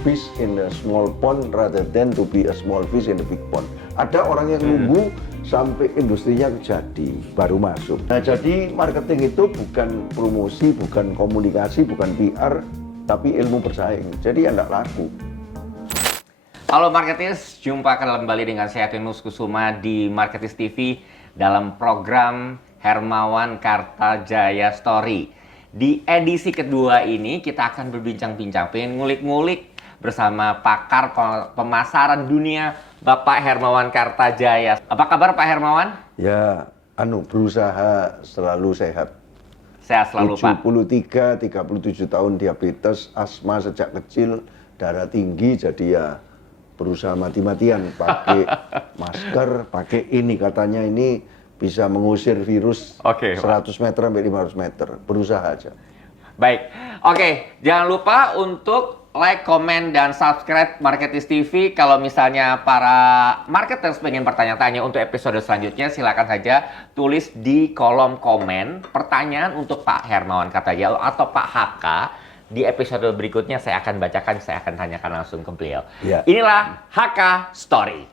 fish in a small pond rather than to be a small fish in a big pond. Ada orang yang nunggu sampai industrinya jadi baru masuk. Nah, jadi marketing itu bukan promosi, bukan komunikasi, bukan PR, tapi ilmu bersaing. Jadi ya nggak laku. Halo Marketis, jumpa kembali dengan saya Tinus Kusuma di Marketis TV dalam program Hermawan Kartajaya Story. Di edisi kedua ini kita akan berbincang-bincang, pengen ngulik-ngulik bersama pakar pemasaran dunia Bapak Hermawan Kartajaya. Apa kabar Pak Hermawan? Ya, berusaha selalu sehat. Sehat selalu Pak. 37 tahun diabetes, asma sejak kecil, darah tinggi, jadi ya berusaha mati-matian pakai masker, pakai ini katanya ini bisa mengusir virus 100 meter sampai 500 meter. Berusaha aja. Baik. Oke, jangan lupa untuk like, komen, dan subscribe Marketis TV. Kalau misalnya para marketers pengen bertanya-tanya untuk episode selanjutnya, silakan saja tulis di kolom komen pertanyaan untuk Pak Hermawan Kartajaya atau Pak HK. Di episode berikutnya saya akan bacakan, saya akan tanyakan langsung ke beliau. Ya. Inilah HK Story.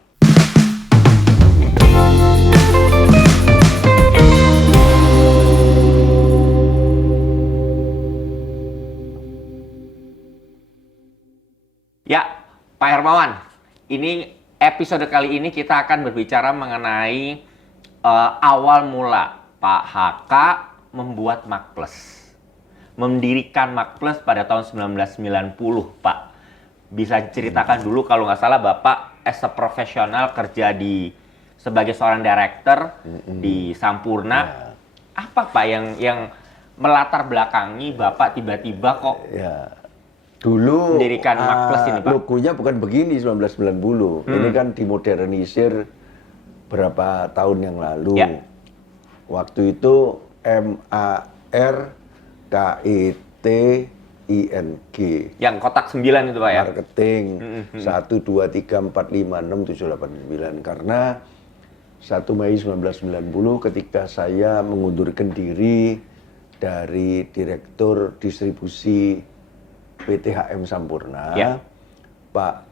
Ya, Pak Hermawan, ini episode kali ini kita akan berbicara mengenai awal mula Pak HK membuat Marketplace. Mendirikan Marketplace pada tahun 1990, Pak. Bisa ceritakan dulu kalau nggak salah Bapak as a profesional kerja sebagai seorang director di Sampurna. Ya. Apa Pak yang melatar belakangi Bapak tiba-tiba kok Dulu mendirikan Marketplace ini, Pak? Logonya bukan begini 1990. Ini kan dimodernisir berapa tahun yang lalu. Ya. Waktu itu MARKETING. Yang kotak 9 itu Pak ya? Marketing 1, 2, 3, 4, 5, 6, 7, 8, 9. Karena 1 Mei 1990 ketika saya mengundurkan diri dari Direktur Distribusi PT HM Sampurna, Ya. Pak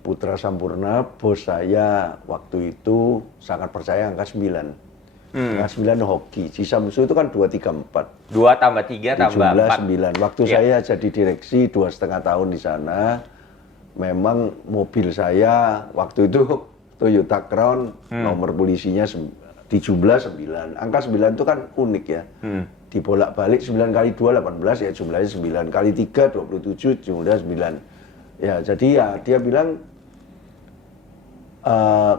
Putra Sampurna, bos saya waktu itu sangat percaya angka 9. Angka 9 hoki. Cisamsu itu kan 2, 3, 4. 2 tambah 3 tambah 4. 9. Waktu saya jadi direksi 2,5 tahun di sana, memang mobil saya waktu itu Toyota Crown, nomor polisinya di jumlah 9. Angka 9 itu kan unik ya. Dibolak-balik 9 kali 2, 18, ya jumlahnya 9. Kali 3, 27, jumlahnya 9. Ya, jadi ya dia bilang,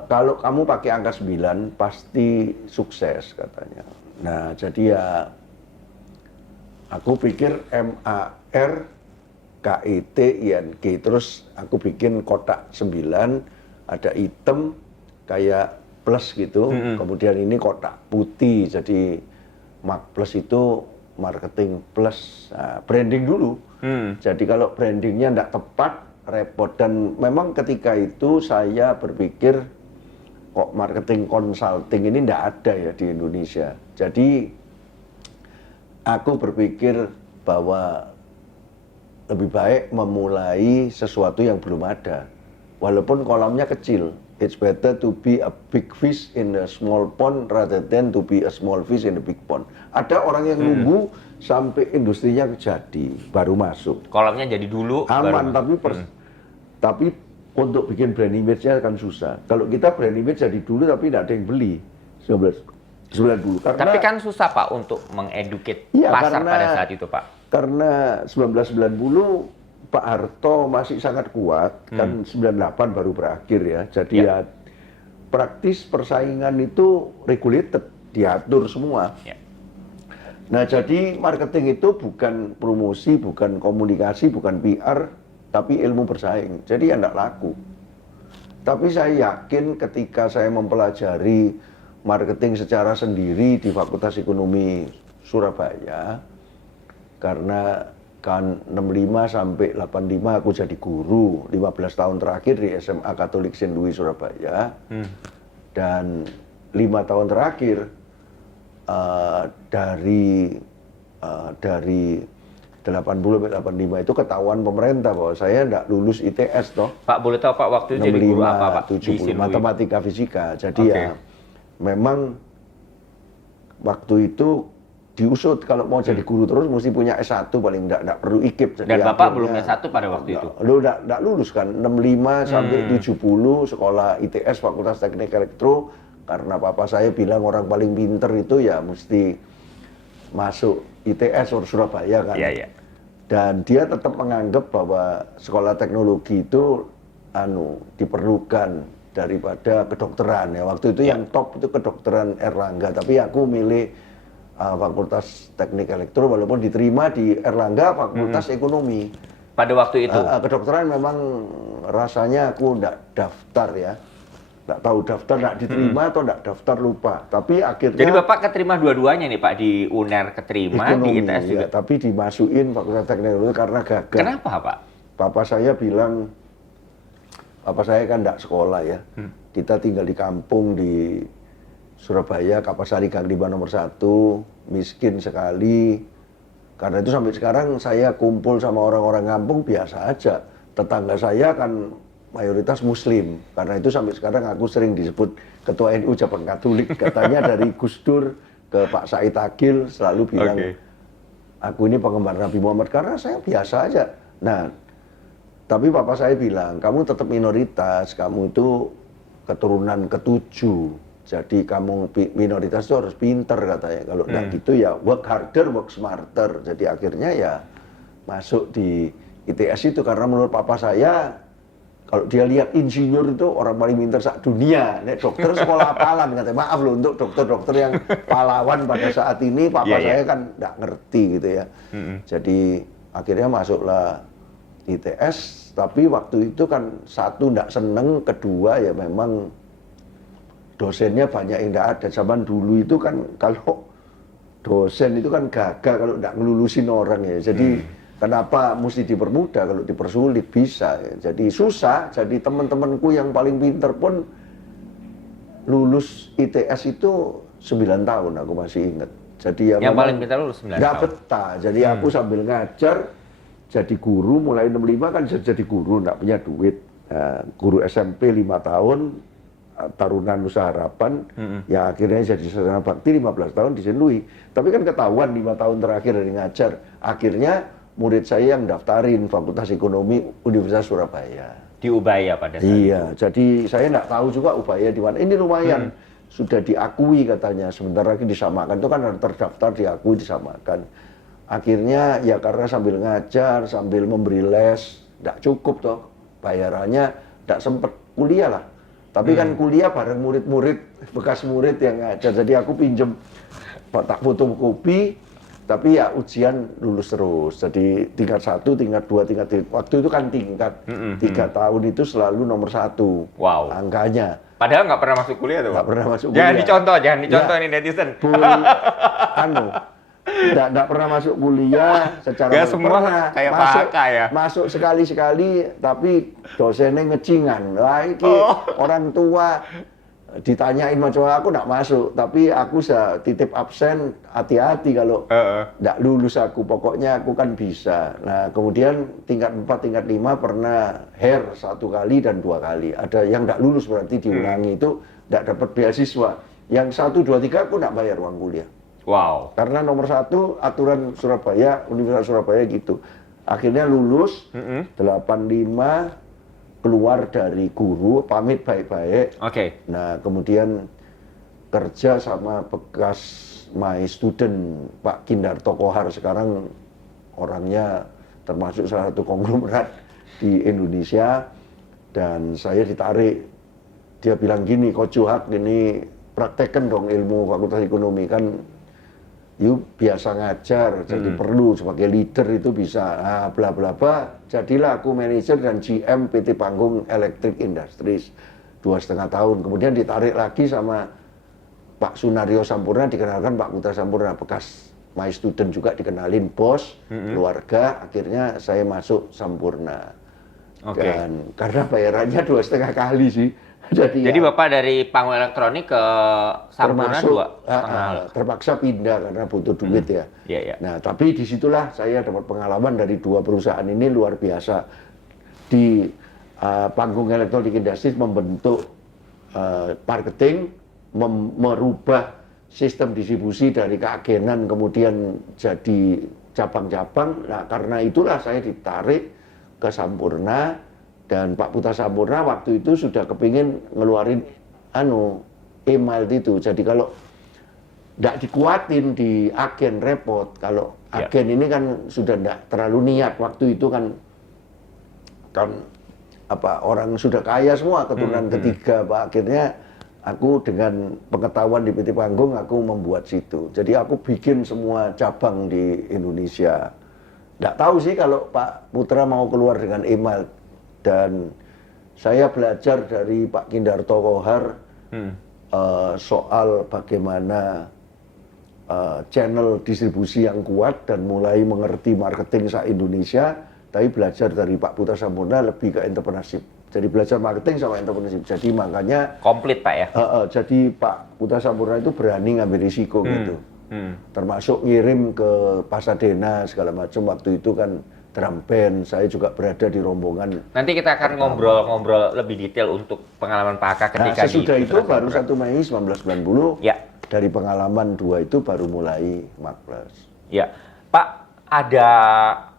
kalau kamu pakai angka 9, pasti sukses katanya. Nah, jadi ya aku pikir MARKETING, terus aku bikin kotak 9, ada hitam kayak plus gitu, kemudian ini kotak putih, jadi Mark Plus itu marketing plus, branding dulu. Jadi kalau brandingnya tidak tepat, repot. Dan memang ketika itu saya berpikir, kok marketing consulting ini tidak ada ya di Indonesia. Jadi aku berpikir bahwa lebih baik memulai sesuatu yang belum ada. Walaupun kolamnya kecil. It's better to be a big fish in a small pond rather than to be a small fish in a big pond. Ada orang yang nunggu sampai industrinya jadi baru masuk. Kolamnya jadi dulu. Aman, tapi untuk bikin brand image-nya akan susah. Kalau kita brand image jadi dulu tapi tidak ada yang beli 1990. Tapi kan susah Pak untuk mengeduket pasar pada saat itu Pak. Karena 1990 Pak Harto masih sangat kuat, kan 98 baru berakhir ya. Jadi ya praktis persaingan itu regulated, diatur semua. Ya. Nah, jadi marketing itu bukan promosi, bukan komunikasi, bukan PR, tapi ilmu bersaing. Jadi ya nggak laku. Tapi saya yakin ketika saya mempelajari marketing secara sendiri di Fakultas Ekonomi Surabaya, karena kan 65 sampai 85 aku jadi guru, 15 tahun terakhir di SMA Katolik Saint Louis Surabaya, dan 5 tahun terakhir dari 80-85 itu ketahuan pemerintah bahwa saya enggak lulus ITS toh. Pak boleh tahu Pak waktu itu jadi guru apa Pak? 70 matematika fisika. Jadi ya memang waktu itu diusut kalau mau jadi guru terus mesti punya S1 paling enggak perlu IKIP. Jadi dan Bapak belum S1 pada waktu itu? Enggak lulus kan, 65 sampai 70 sekolah ITS Fakultas Teknik Elektro, karena papa saya bilang orang paling pinter itu ya mesti masuk ITS Surabaya kan. Iya. Dan dia tetap menganggap bahwa sekolah teknologi itu diperlukan daripada kedokteran ya. Waktu itu yang top itu kedokteran Erlangga, tapi aku milih Fakultas Teknik Elektro walaupun diterima di Erlangga Fakultas Ekonomi. Pada waktu itu? Kedokteran memang rasanya aku enggak daftar ya. Enggak tahu daftar, enggak diterima atau enggak daftar lupa. Tapi akhirnya... Jadi Bapak keterima dua-duanya nih Pak, di UNER keterima, ekonomi, di ITS juga? Ya, tapi dimasukin Fakultas Teknik Elektro karena gagal. Kenapa Pak? Papa saya bilang, papa saya kan enggak sekolah ya. Kita tinggal di kampung di Surabaya, Kapasari Gang 5 nomor 1, miskin sekali. Karena itu sampai sekarang saya kumpul sama orang-orang kampung biasa aja. Tetangga saya kan mayoritas Muslim. Karena itu sampai sekarang aku sering disebut Ketua NU Cabang Katolik. Katanya dari Gus Dur ke Pak Said Agil selalu bilang, aku ini penggemar Nabi Muhammad. Karena saya biasa aja. Nah, tapi Bapak saya bilang, kamu tetap minoritas, kamu itu keturunan ke-7. Jadi kamu minoritas itu harus pinter katanya. Kalau enggak gitu ya work harder, work smarter. Jadi akhirnya ya masuk di ITS itu karena menurut papa saya kalau dia lihat insinyur itu orang paling pinter sak dunia. Nek dokter sekolah apalan katanya. Maaf loh untuk dokter-dokter yang pahlawan pada saat ini papa saya kan enggak ngerti gitu ya. Jadi akhirnya masuklah ITS, tapi waktu itu kan satu enggak seneng, kedua ya memang dosennya banyak yang tidak ada. Zaman dulu itu kan kalau dosen itu kan gagal kalau tidak ngelulusin orang ya. Jadi kenapa mesti dipermudah, kalau dipersulit bisa ya. Jadi susah. Jadi teman-temanku yang paling pinter pun lulus ITS itu 9 tahun aku masih ingat. Jadi ya yang paling pintar lulus 9 tahun. Nggak betah. Jadi aku sambil ngajar jadi guru mulai 65 kan jadi guru, nggak punya duit. Nah, guru SMP 5 tahun, Tarunan Nusa Harapan, yang akhirnya jadi sarjana bakti 15 tahun di Saint Louis. Tapi kan ketahuan 5 tahun terakhir dari ngajar, akhirnya murid saya yang daftarin Fakultas Ekonomi Universitas Surabaya. Di Ubaya pada saat iya, itu. jadi saya nggak tahu juga Ubaya di mana. Ini lumayan sudah diakui katanya, sebentar lagi disamakan. Itu kan terdaftar, diakui, disamakan. Akhirnya ya karena sambil ngajar, sambil memberi les, nggak cukup toh bayarannya, nggak sempet kuliah lah. Tapi kan kuliah bareng murid-murid, bekas murid yang ngajar. Jadi aku pinjem tak fotokopi, tapi ya ujian lulus terus. Jadi tingkat 1, tingkat 2, tingkat 3. Waktu itu kan tingkat 3 tahun itu selalu nomor 1. Wow. Angkanya. Padahal nggak pernah masuk kuliah tuh. Nggak pernah masuk kuliah. Jangan dicontoh ini netizen. Nggak pernah masuk kuliah secara nggak semua kayak masuk, Pak ya. Masuk sekali-sekali, tapi dosennya ngecingan. Wah, ini orang tua ditanyain macam aku nggak masuk, tapi aku titip absen, hati-hati kalau nggak lulus aku. Pokoknya aku kan bisa. Nah, kemudian tingkat 4, tingkat 5 pernah hair 1 kali dan 2 kali. Ada yang nggak lulus berarti diulangi itu nggak dapat beasiswa. Yang 1, 2, 3 aku nggak bayar uang kuliah. Wow. Karena nomor 1 aturan Surabaya, Universitas Surabaya gitu. Akhirnya lulus 85, keluar dari guru, pamit baik-baik. Nah, kemudian kerja sama bekas my student Pak Kindarto Kohar, sekarang orangnya termasuk salah satu konglomerat di Indonesia, dan saya ditarik. Dia bilang gini, Coach Juhak, ini praktekkan dong ilmu Fakultas Ekonomi, kan yuk biasa ngajar, jadi perlu sebagai leader itu bisa, bla bla bla. Jadilah aku manajer dan GM PT Panggung Electric Industries 2,5 tahun. Kemudian ditarik lagi sama Pak Sunario Sampurna, dikenalkan Pak Putra Sampurna, bekas my student juga dikenalin bos, keluarga. Akhirnya saya masuk Sampurna. Oke. Dan karena bayarannya 2,5 kali sih. Jadi ya, Bapak dari panggung elektronik ke Sampurna termasuk 2,5. terpaksa pindah karena butuh duit ya. Iya, iya. Nah, tapi disitulah saya dapat pengalaman dari dua perusahaan ini luar biasa. Di panggung elektronik industri membentuk marketing, merubah sistem distribusi dari keagenan kemudian jadi cabang-cabang. Nah, karena itulah saya ditarik ke Sampurna, dan Pak Putra Sampurna waktu itu sudah kepingin ngeluarin email itu. Jadi kalau tidak dikuatin di agen repot. Kalau agen ini kan sudah tidak terlalu niat waktu itu kan orang sudah kaya semua, keturunan ketiga Pak. Akhirnya aku dengan pengetahuan di PT Panggung aku membuat situ. Jadi aku bikin semua cabang di Indonesia. Tidak tahu sih kalau Pak Putra mau keluar dengan email. Dan saya belajar dari Pak Kindarto Kohar soal bagaimana channel distribusi yang kuat dan mulai mengerti marketing se-Indonesia. Tapi belajar dari Pak Putra Sampurna lebih ke entrepreneurship. Jadi belajar marketing sama entrepreneurship. Jadi makanya komplit Pak ya. Jadi Pak Putra Sampurna itu berani ngambil risiko gitu. Termasuk ngirim ke Pasadena segala macam. Waktu itu kan drum band, saya juga berada di rombongan. Nanti kita akan ngobrol-ngobrol lebih detail untuk pengalaman Pak Haka ketika sesudah itu baru 1 Mei 1990, ya. Dari pengalaman 2 itu baru mulai Makples. Ya, Pak, ada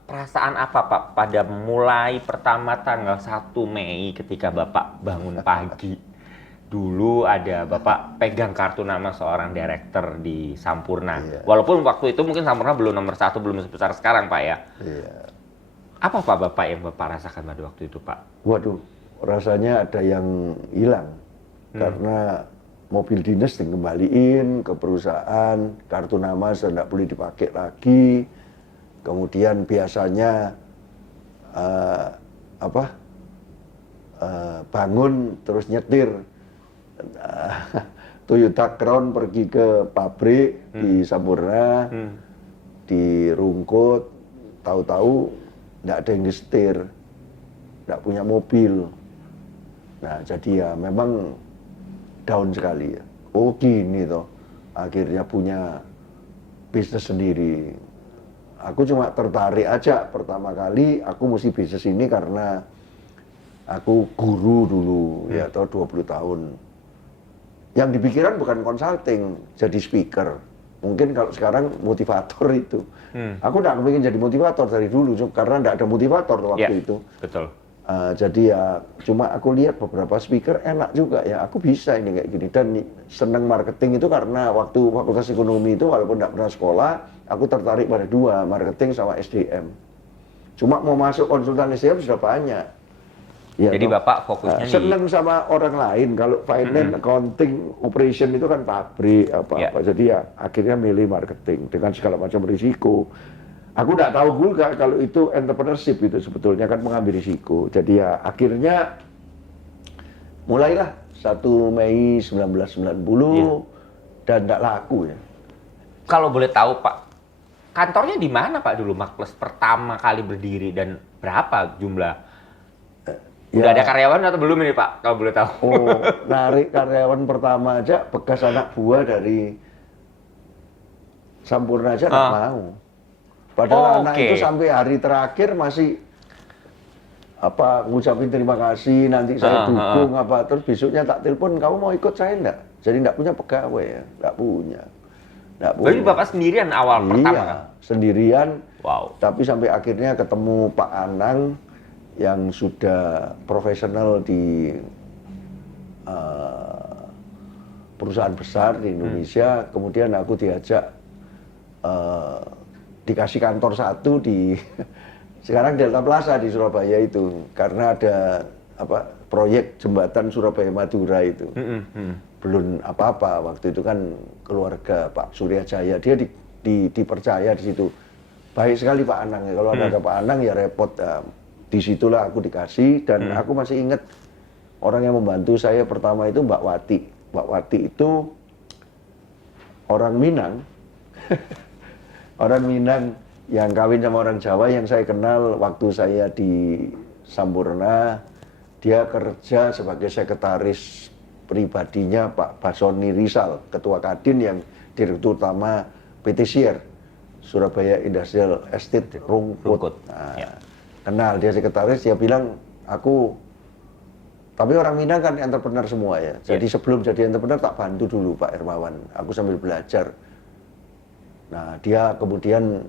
perasaan apa Pak pada mulai pertama tanggal 1 Mei ketika Bapak bangun pagi? Dulu ada Bapak pegang kartu nama seorang direktur di Sampurna. Iya. Walaupun waktu itu mungkin Sampurna belum nomor 1, belum sebesar sekarang Pak ya. Iya. Apa Pak Bapak yang Bapak rasakan pada waktu itu Pak? Waduh, rasanya ada yang hilang. Karena mobil dinas dikembaliin ke perusahaan, kartu nama sudah tidak boleh dipakai lagi. Kemudian biasanya bangun terus nyetir Toyota Crown pergi ke pabrik di Sampurna, dirungkut, tahu-tahu tidak ada yang disetir, tidak punya mobil. Nah, jadi ya memang down sekali ya. Oh gini toh, akhirnya punya bisnis sendiri. Aku cuma tertarik aja pertama kali aku mesti bisnis ini karena aku guru dulu ya, atau 20 tahun. Yang dipikiran bukan consulting, jadi speaker. Mungkin kalau sekarang motivator itu. Aku tidak kepingin jadi motivator dari dulu, karena tidak ada motivator waktu itu. Betul. Jadi ya cuma aku lihat beberapa speaker enak juga ya, aku bisa ini kayak gini. Dan senang marketing itu karena waktu Fakultas Ekonomi itu walaupun tidak pernah sekolah, aku tertarik pada dua, marketing sama SDM. Cuma mau masuk konsultan SDM sudah banyak. Ya, jadi Bapak fokusnya senang sama orang lain. Kalau finance, accounting, operation itu kan pabrik apa-apa. Jadi ya akhirnya milih marketing dengan segala macam risiko. Aku tidak tahu juga kalau itu entrepreneurship itu sebetulnya kan mengambil risiko. Jadi ya akhirnya mulailah 1 Mei 1990 dan tidak laku ya. Kalau boleh tahu Pak, kantornya di mana Pak dulu Makples pertama kali berdiri dan berapa jumlah? Udah ada karyawan atau belum ini Pak, kalau boleh tahu? Oh, narik karyawan pertama aja bekas anak buah dari Sampurna aja nggak mau. Padahal anak itu sampai hari terakhir masih ngucapin terima kasih, nanti saya dukung terus besoknya tak telepon, kamu mau ikut saya enggak? Jadi enggak punya pegawai ya, enggak punya. Berarti Bapak sendirian awal pertama kan? Sendirian. Wow. Tapi sampai akhirnya ketemu Pak Anang yang sudah profesional di perusahaan besar di Indonesia. Kemudian aku diajak dikasih kantor satu di sekarang Delta Plaza di Surabaya itu, karena ada proyek jembatan Surabaya Madura itu. Belum apa-apa waktu itu kan keluarga Pak Surya Jaya, dia dipercaya di situ. Baik sekali Pak Anang, kalau ada Pak Anang ya repot. Disitulah aku dikasih, dan aku masih ingat orang yang membantu saya pertama itu Mbak Wati. Mbak Wati itu orang Minang. Orang Minang yang kawin sama orang Jawa yang saya kenal waktu saya di Sampurna, dia kerja sebagai sekretaris pribadinya Pak Basoni Rizal, Ketua Kadin yang Direktur Utama PT Sier, Surabaya Industrial Estate Rungkut. Nah, kenal, dia sekretaris, dia bilang, tapi orang Minang kan entrepreneur semua ya. Jadi sebelum jadi entrepreneur tak bantu dulu Pak Hermawan, aku sambil belajar. Nah, dia kemudian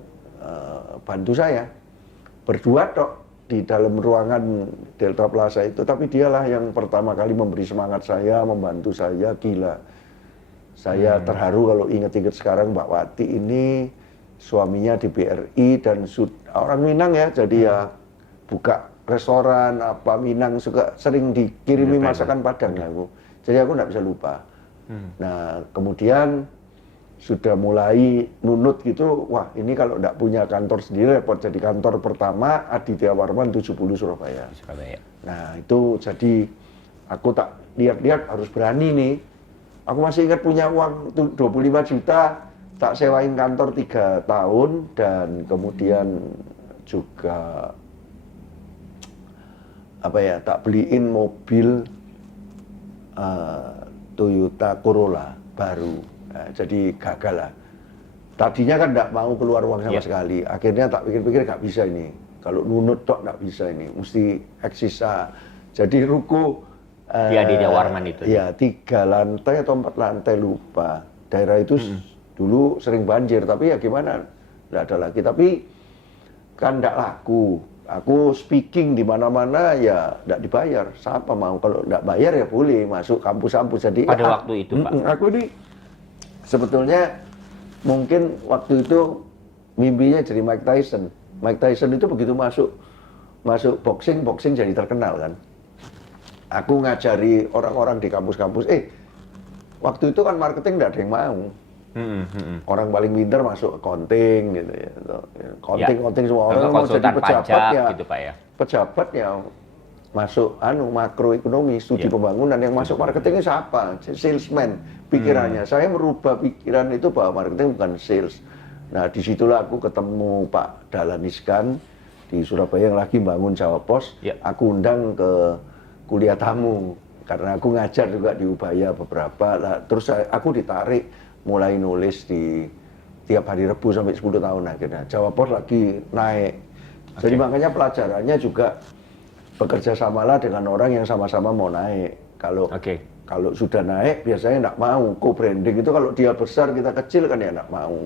bantu saya, berdua di dalam ruangan Delta Plaza itu, tapi dialah yang pertama kali memberi semangat saya, membantu saya, gila. Saya terharu kalau inget-inget sekarang Mbak Wati ini suaminya di BRI dan orang Minang ya, jadi ya buka restoran apa Minang, suka sering dikirimi masakan Padang aku. Jadi aku nggak bisa lupa. Nah, kemudian sudah mulai nunut gitu, wah ini kalau nggak punya kantor sendiri repot. Jadi kantor pertama Aditya Warman 70 Surabaya. Nah itu jadi aku tak lihat-lihat harus berani nih. Aku masih ingat punya uang 25 juta, tak sewain kantor 3 tahun dan kemudian juga tak beliin mobil Toyota Corolla baru. Nah, jadi gagal lah. Tadinya kan nggak mau keluar uang sama sekali. Akhirnya tak pikir-pikir nggak bisa ini. Kalau nunut nggak bisa ini. Mesti eksisa. Jadi ruko di Aditya Warman itu. Ya 3 lantai atau 4 lantai lupa. Daerah itu dulu sering banjir. Tapi ya gimana? Nggak ada lagi. Tapi kan nggak laku. Aku speaking di mana-mana ya nggak dibayar. Siapa mau? Kalau nggak bayar ya boleh masuk kampus-kampus. Jadi pada waktu itu Pak. Aku ini sebetulnya mungkin waktu itu mimpinya jadi Mike Tyson. Mike Tyson itu begitu masuk boxing jadi terkenal kan. Aku ngajari orang-orang di kampus-kampus, waktu itu kan marketing nggak ada yang mau. Orang paling pintar masuk accounting gitu ya. Accounting semua orang mau jadi pejabat ya. Gitu, Pak, ya. Pejabat ya masuk makroekonomi, studi pembangunan, yang masuk marketingnya siapa? Salesman. Pikirannya, saya merubah pikiran itu bahwa marketing bukan sales. Nah disitulah aku ketemu Pak Dahlan Iskan di Surabaya yang lagi bangun Jawa Pos. Aku undang ke kuliah tamu karena aku ngajar juga di Ubaya beberapa. Terus aku ditarik mulai nulis di tiap hari Rebu sampai 10 tahun akhirnya. Jawa Pos lagi naik. Jadi makanya pelajarannya juga bekerja samalah dengan orang yang sama-sama mau naik. Kalau sudah naik biasanya enggak mau. Co-branding itu kalau dia besar kita kecil kan ya enggak mau.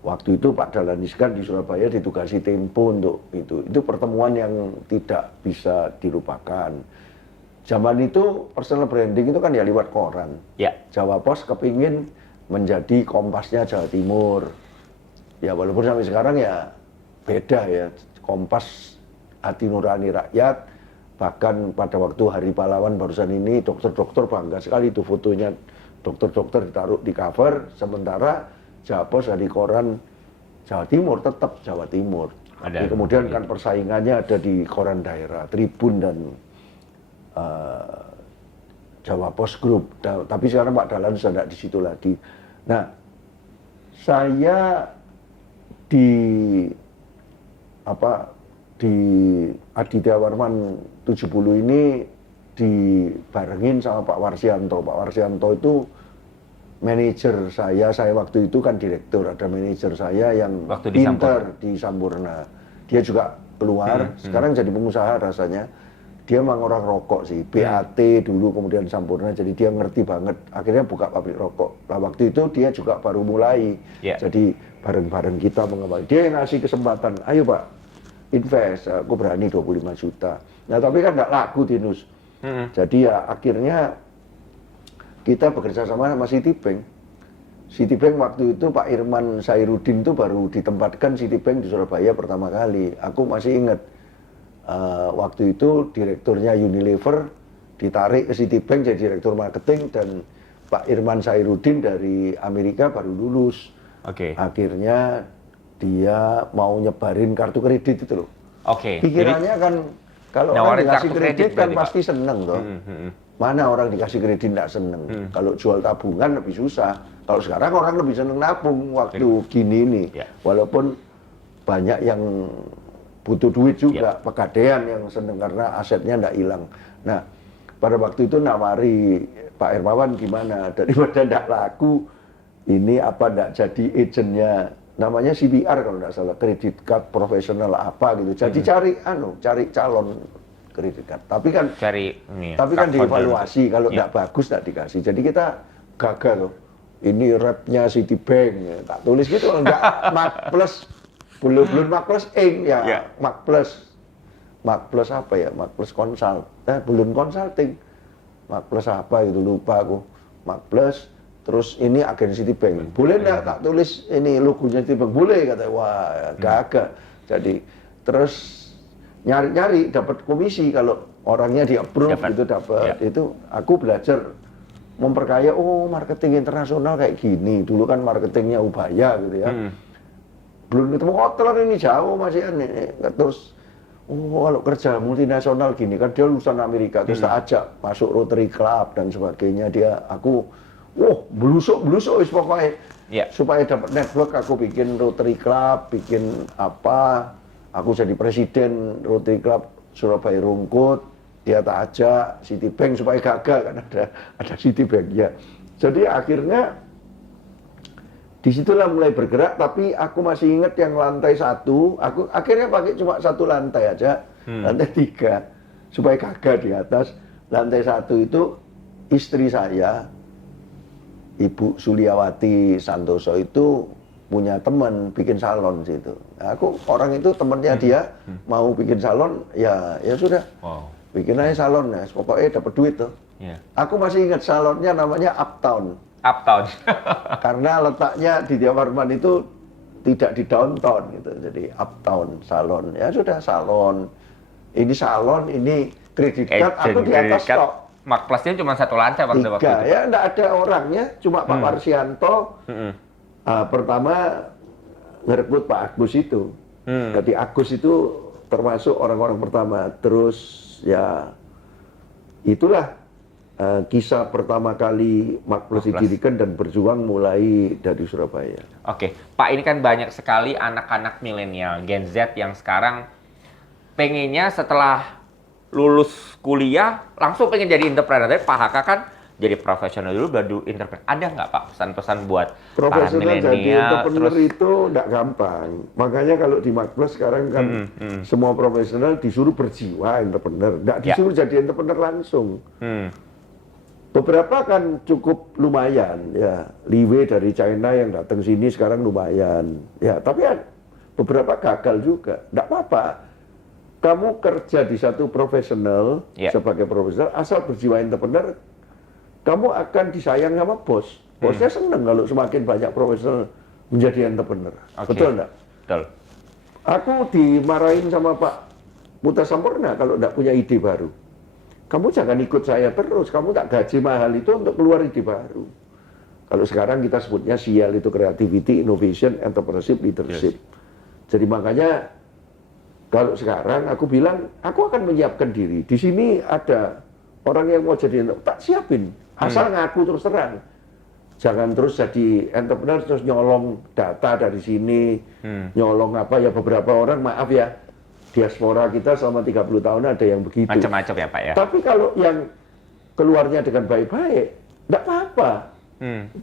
Waktu itu Pak Dahlan Iskan di Surabaya ditugasi Tempo untuk itu. Itu pertemuan yang tidak bisa dilupakan. Zaman itu personal branding itu kan ya lewat koran. Jawa Pos kepingin menjadi Kompasnya Jawa Timur. Ya walaupun sampai sekarang ya beda ya. Kompas hati nurani rakyat. Bahkan pada waktu Hari Pahlawan barusan ini dokter-dokter bangga sekali itu fotonya, dokter-dokter ditaruh di cover, sementara Jawa Pos dari koran Jawa Timur tetap Jawa Timur. Kemudian kan persaingannya ada di koran daerah, Tribun dan Jawa Pos Group. Tapi sekarang Pak Dahlan sudah di situ lagi. Nah, saya di Aditya Warman 70 ini dibarengin sama Pak Warsianto. Pak Warsianto itu manajer saya waktu itu kan direktur, ada manajer saya yang pintar di Sampurna. Dia juga keluar, sekarang jadi pengusaha rasanya. Dia memang orang rokok sih, BAT dulu kemudian Sampurna, jadi dia ngerti banget. Akhirnya buka pabrik rokok. Nah waktu itu dia juga baru mulai, jadi bareng-bareng kita mengembangkan. Dia yang ngasih kesempatan, ayo Pak, invest, aku berani 25 juta. Nah tapi kan nggak laku Tinus. Jadi ya akhirnya kita bekerja sama Citibank. Citibank waktu itu Pak Irman Sairudin itu baru ditempatkan Citibank di Surabaya pertama kali. Aku masih ingat waktu itu direkturnya Unilever ditarik ke Citibank jadi direktur marketing dan Pak Irman Sairudin dari Amerika baru lulus. Akhirnya dia mau nyebarin kartu kredit itu loh. Pikirannya kan kalau orang dikasih kredit kan pasti seneng toh. Mana orang dikasih kredit nggak seneng. Kalau jual tabungan lebih susah. Kalau sekarang orang lebih seneng nabung waktu gini ini. Walaupun banyak yang butuh duit juga, pegadaian yang seneng karena asetnya nggak hilang. Nah, pada waktu itu nawari Pak Hermawan gimana, daripada nggak laku, ini apa nggak jadi agentnya, namanya CPR kalau nggak salah, kredit card profesional apa gitu. Jadi cari calon kredit card. Tapi kan dievaluasi, kalau nggak bagus nggak dikasih. Jadi kita gagal loh. Ini rapnya Citibank, ya. Tak tulis gitu, enggak Mark Plus, belum Mark Plus Inc. ya, Mark Plus apa ya, Mark Plus Consult, belum consulting, Mark Plus apa gitu, lupa aku, Mark Plus, terus ini agen Citibank, boleh enggak tak tulis ini logonya Citibank, boleh, kata, wah gagal, jadi terus nyari-nyari dapat komisi kalau orangnya di approve gitu dapat, itu aku belajar memperkaya, marketing internasional kayak gini. Dulu kan marketingnya Ubaya gitu ya. Belum ketemu hotel ini jauh masih aneh. Terus, kalau kerja multinasional gini kan dia lulusan Amerika. Terus tak ajak masuk Rotary Club dan sebagainya. Aku belusuk pokoknya. Supaya dapat network aku bikin Rotary Club, bikin apa. Aku jadi presiden Rotary Club Surabaya Rungkut. Dia tak ajak Citibank supaya gagal kan ada Citibank ya. Jadi akhirnya disitulah mulai bergerak, tapi aku masih ingat yang lantai 1, aku akhirnya pakai cuma 1 lantai aja, lantai 3 supaya gagal di atas. Lantai 1 itu istri saya, Ibu Suliawati Santoso itu punya teman bikin salon situ. Aku orang itu temannya dia mau bikin salon, ya sudah. Bikin aja salon, ya. Pokoknya dapat duit tuh. Aku masih ingat salonnya namanya Uptown. Karena letaknya di Diawarman itu tidak di downtown gitu. Jadi Uptown salon. Ya sudah salon. Ini salon, ini kredit card, aku di atas stok. Mark Plusnya cuma 1 lantai waktu itu. Ya enggak ada orangnya, cuma Pak Warsianto. Pertama ngerekrut Pak Agus itu. Jadi Agus itu termasuk orang-orang pertama. Terus ya itulah kisah pertama kali Mark Plus didirikan dan berjuang mulai dari Surabaya. Oke, Pak, ini kan banyak sekali anak-anak milenial Gen Z yang sekarang pengennya setelah lulus kuliah langsung pengen jadi entrepreneur. Tapi Pak Haka kan jadi profesional dulu baru entrepreneur. Ada nggak Pak pesan-pesan buat para milenial? Jadi entrepreneur itu nggak gampang. Makanya kalau di Mark Plus sekarang kan semua profesional disuruh berjiwa entrepreneur, nggak disuruh jadi entrepreneur langsung. Beberapa kan cukup lumayan ya, Liwei dari China yang datang sini sekarang lumayan. Ya, tapi beberapa gagal juga. Nggak apa-apa. Kamu kerja di satu profesional sebagai profesional, asal berjiwa entrepreneur, kamu akan disayang sama bos. Bosnya seneng kalau semakin banyak profesional menjadi entrepreneur. Betul enggak? Betul. Aku dimarahin sama Pak Putra Sampurna kalau enggak punya ide baru. Kamu jangan ikut saya terus, kamu tak gaji mahal itu untuk keluar ide baru. Kalau sekarang kita sebutnya SIAL itu Creativity, Innovation, Entrepreneurship, Leadership. Jadi makanya kalau sekarang aku bilang, aku akan menyiapkan diri. Di sini ada orang yang mau jadi entrepreneur, tak siapin. Asal ngaku terus terang. Jangan terus jadi entrepreneur terus nyolong data dari sini, nyolong apa ya, beberapa orang maaf ya, diaspora kita selama 30 tahun ada yang begitu. Macam-macam ya Pak ya. Tapi kalau yang keluarnya dengan baik-baik, enggak apa-apa.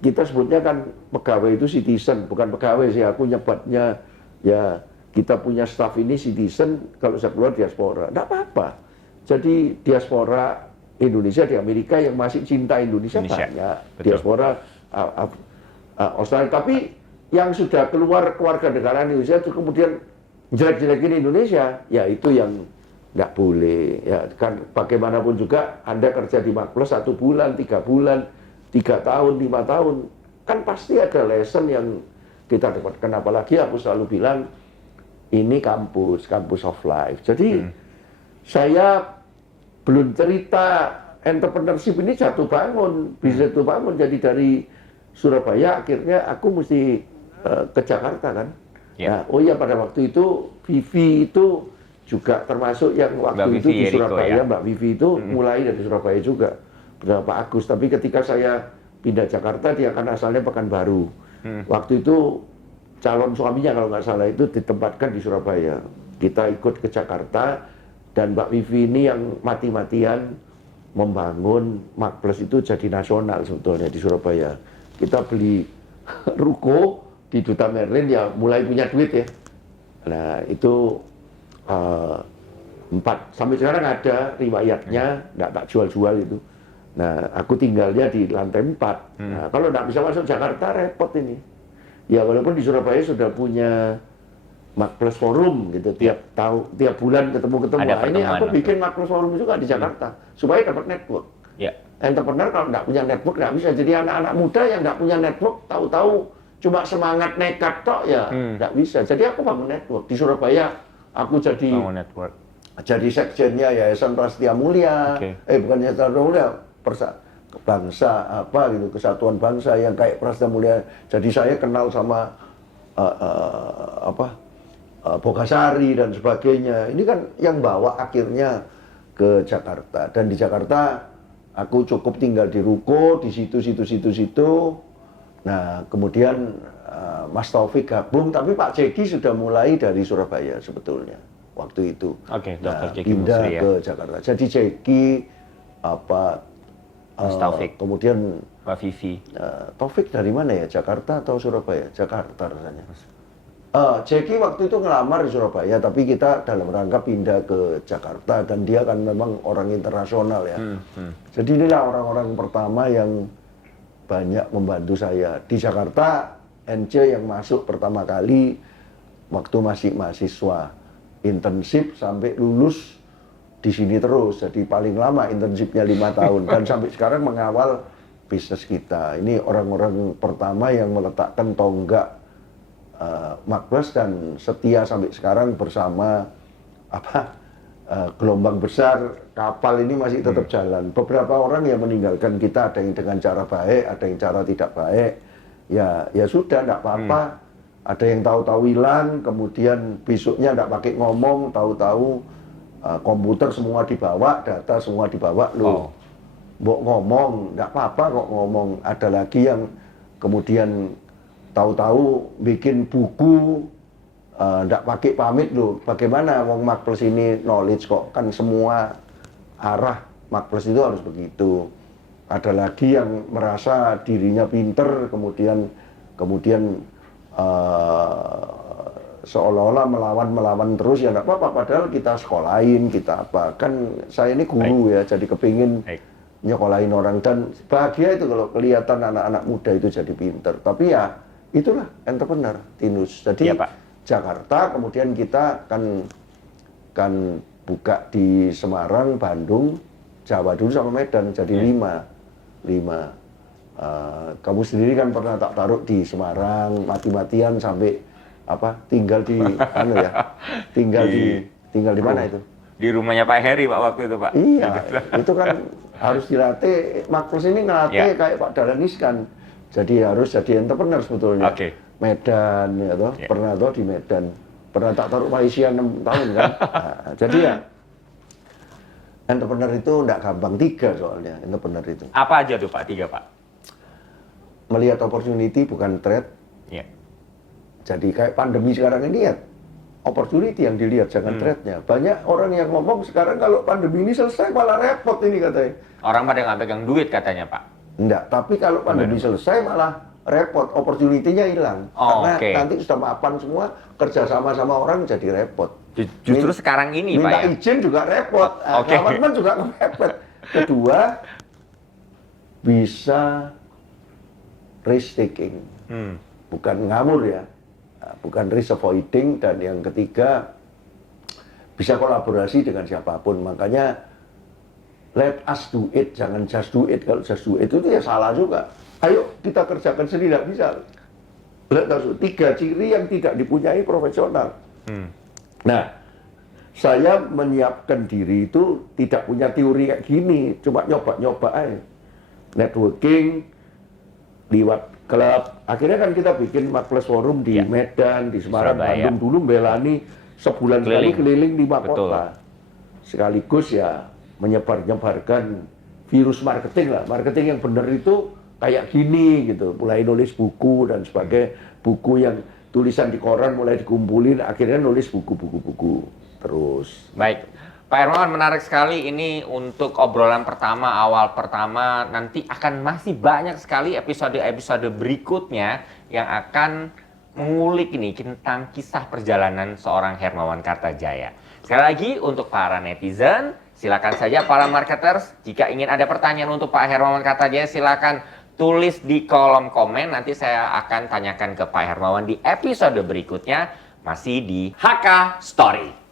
Kita sebutnya kan pegawai itu citizen, bukan pegawai sih, aku nyebatnya ya kita punya staff ini citizen, kalau saya keluar diaspora, enggak apa-apa. Jadi diaspora Indonesia di Amerika yang masih cinta Indonesia. Banyak. Betul. Diaspora Australia, tapi yang sudah keluar kewarganegaraan Indonesia itu kemudian jelek-jelekin Indonesia, ya itu yang nggak boleh. Ya kan bagaimanapun juga Anda kerja di Mark Plus 1 bulan, 3 bulan, 3 tahun, 5 tahun, kan pasti ada lesson yang kita dapatkan. Apalagi aku selalu bilang ini kampus of life. Jadi saya belum cerita entrepreneurship ini jatuh bangun, bisa jatuh bangun. Jadi dari Surabaya akhirnya aku mesti ke Jakarta kan. Nah, oh iya pada waktu itu Vivi itu juga termasuk yang waktu itu di Surabaya, Mbak Vivi itu mulai dari Surabaya juga bersama Pak Agus. Tapi ketika saya pindah Jakarta, dia kan asalnya Pekanbaru. Waktu itu calon suaminya kalau nggak salah itu ditempatkan di Surabaya. kita ikut ke Jakarta, dan Mbak Vivi ini yang mati-matian membangun Marketplace itu jadi nasional sebetulnya di Surabaya. Kita beli ruko di Duta Merlin ya mulai punya duit ya. Nah itu 4 sampai sekarang ada riwayatnya, nggak tak jual-jual itu. Nah aku tinggalnya di lantai 4. Nah kalau nggak bisa masuk Jakarta repot ini. Ya walaupun di Surabaya sudah punya Marketplace Forum gitu, tiap bulan ketemu. Nah, ini aku bikin Marketplace Forum juga di Jakarta supaya dapat network. Entrepreneur kalau nggak punya network nggak bisa. Jadi anak-anak muda yang nggak punya network tahu-tahu cuma semangat nekat tok ya nggak bisa. Jadi aku bangun network di Surabaya. Aku jadi sekjennya Yayasan Prasetya Mulia. Bukan Yayasan Prasetya Mulia, bangsa apa gitu, Kesatuan Bangsa yang kayak Prasetya Mulia. Jadi saya kenal sama Bogasari dan sebagainya. Ini kan yang bawa akhirnya ke Jakarta. Dan di Jakarta aku cukup tinggal di ruko, di situ. Nah, kemudian Mas Taufik gabung, tapi Pak Jeki sudah mulai dari Surabaya sebetulnya waktu itu. Dr. Jeki pindah Musri, ke Jakarta. Jadi Jeki Mas Taufik, kemudian Mbak Vivi. Taufik dari mana ya? Jakarta atau Surabaya? Jakarta rasanya. Jeki waktu itu ngelamar di Surabaya, tapi kita dalam rangka pindah ke Jakarta, dan dia kan memang orang internasional ya. Jadi inilah orang-orang pertama yang banyak membantu saya. Di Jakarta, NC yang masuk pertama kali waktu masih mahasiswa, internship sampai lulus di sini terus. Jadi paling lama internshipnya 5 tahun, dan sampai sekarang mengawal bisnis kita. Ini orang-orang pertama yang meletakkan tonggak Marketplace dan setia sampai sekarang bersama gelombang besar kapal ini masih tetap jalan. Beberapa orang yang meninggalkan kita, ada yang dengan cara baik, ada yang cara tidak baik. Ya sudah, tidak apa-apa. Ada yang tahu-tahu hilang, kemudian besoknya tidak pakai ngomong, tahu-tahu komputer semua dibawa, data semua dibawa. Loh, mbok ngomong, tidak apa-apa kok ngomong. Ada lagi yang kemudian tahu-tahu bikin buku, ndak pakai pamit loh. Bagaimana wong Marketplace ini knowledge kok, kan semua arah Marketplace itu harus begitu. Ada lagi yang merasa dirinya pinter, kemudian seolah-olah melawan terus, ya nggak apa-apa. Padahal kita sekolahin, kita apa. Kan saya ini guru ya, jadi kepingin nyekolahin orang, dan bahagia itu kalau kelihatan anak-anak muda itu jadi pinter. Tapi ya itulah entrepreneur Tinus. Jadi Jakarta, kemudian kita kan buka di Semarang, Bandung, Jawa dulu sama Medan, jadi 5. Kamu sendiri kan pernah tak taruh di Semarang, mati-matian sampai tinggal di tinggal di mana itu? Di rumahnya Pak Heri Pak waktu itu Pak. Iya, itu kan harus dilatih. Marketplace ini ngelatih kayak Pak Dahlan Iskan. Jadi harus jadi entrepreneur sebetulnya. Medan ya toh, pernah toh di Medan. Pernah tak taruh Malaysia 6 tahun kan. Nah, jadi ya entrepreneur itu enggak gampang, 3 soalnya entrepreneur itu. Apa aja tuh Pak? 3 Pak. Melihat opportunity bukan threat. Jadi kayak pandemi sekarang ini ya opportunity yang dilihat, jangan threat-nya. Banyak orang yang ngomong sekarang kalau pandemi ini selesai malah repot ini katanya. Orang pada nggak pegang duit katanya Pak. Enggak, tapi kalau pandemi selesai malah repot, opportunity-nya hilang. Karena nanti sudah mapan semua, kerja sama orang jadi repot. Justru sekarang ini minta Pak ya? Minta izin juga repot, teman-teman juga repot. Kedua, bisa risk taking, bukan ngamur ya, bukan risk avoiding. Dan yang ketiga, bisa kolaborasi dengan siapapun. Makanya let us do it, jangan just do it. Kalau just do it itu ya salah juga. Ayo kita kerjakan sendiri, tidak bisa. Let us do. 3 ciri yang tidak dipunyai profesional. Nah, saya menyiapkan diri itu tidak punya teori kayak gini, cuma nyoba-nyoba aja. Networking, lewat klub. Akhirnya kan kita bikin Marketplace Forum di Medan, di Semarang, Bandung. Dulu Belani sebulan sekali keliling 5 kota. Sekaligus ya menyebarkan virus marketing lah. Marketing yang benar itu kayak gini gitu. Mulai nulis buku dan sebagainya. Buku yang tulisan di koran mulai dikumpulin, akhirnya nulis buku terus. Baik, Pak Hermawan, menarik sekali ini untuk obrolan pertama, awal pertama. Nanti akan masih banyak sekali episode-episode berikutnya yang akan mengulik ini tentang kisah perjalanan seorang Hermawan Kartajaya. Sekali lagi untuk para netizen, silakan saja para marketers, jika ingin ada pertanyaan untuk Pak Hermawan Kartajaya, silakan tulis di kolom komen. Nanti saya akan tanyakan ke Pak Hermawan di episode berikutnya, masih di HK Story.